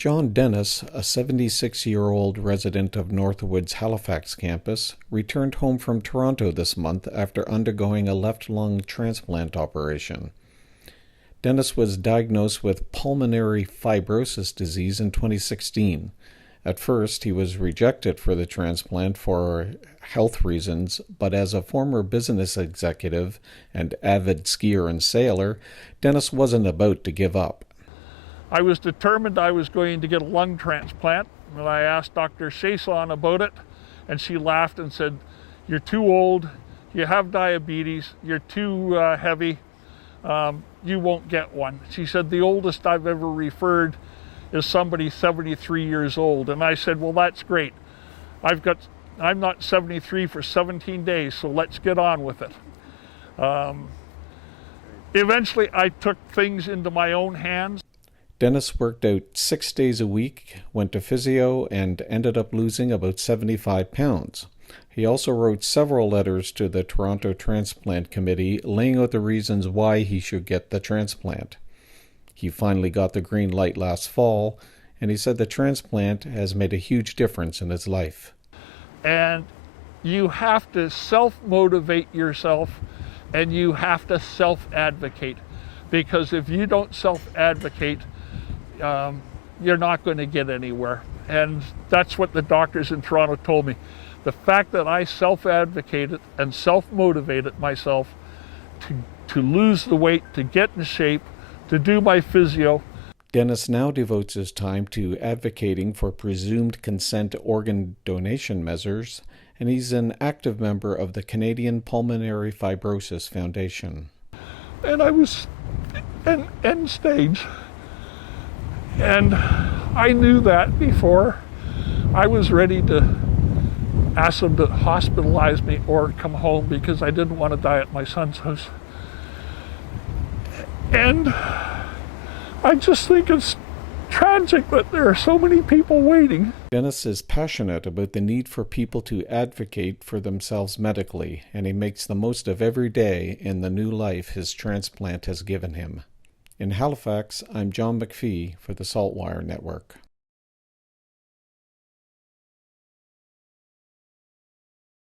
John Dennis, a 76-year-old resident of Northwood's Halifax campus, returned home from Toronto this month after undergoing a left lung transplant operation. Dennis was diagnosed with pulmonary fibrosis disease in 2016. At first, he was rejected for the transplant for health reasons, but as a former business executive and avid skier and sailor, Dennis wasn't about to give up. I was determined I was going to get a lung transplant, and I asked Dr. Chason about it, and she laughed and said, "You're too old, you have diabetes, you're too heavy, you won't get one." She said, "The oldest I've ever referred is somebody 73 years old." And I said, "Well, that's great. I'm not 73 for 17 days, so let's get on with it." Eventually, I took things into my own hands. Dennis worked out 6 days a week, went to physio, and ended up losing about 75 pounds. He also wrote several letters to the Toronto Transplant Committee laying out the reasons why he should get the transplant. He finally got the green light last fall, and he said the transplant has made a huge difference in his life. And you have to self-motivate yourself, and you have to self-advocate. Because if you don't self-advocate, you're not going to get anywhere. And that's what the doctors in Toronto told me. The fact that I self-advocated and self-motivated myself to lose the weight, to get in shape, to do my physio. Dennis now devotes his time to advocating for presumed consent organ donation measures, and he's an active member of the Canadian Pulmonary Fibrosis Foundation. And I was in end stage. And I knew that before. I was ready to ask them to hospitalize me or come home because I didn't want to die at my son's house. And I just think it's tragic that there are so many people waiting. Dennis is passionate about the need for people to advocate for themselves medically, and he makes the most of every day in the new life his transplant has given him. In Halifax, I'm John McPhee for the SaltWire Network.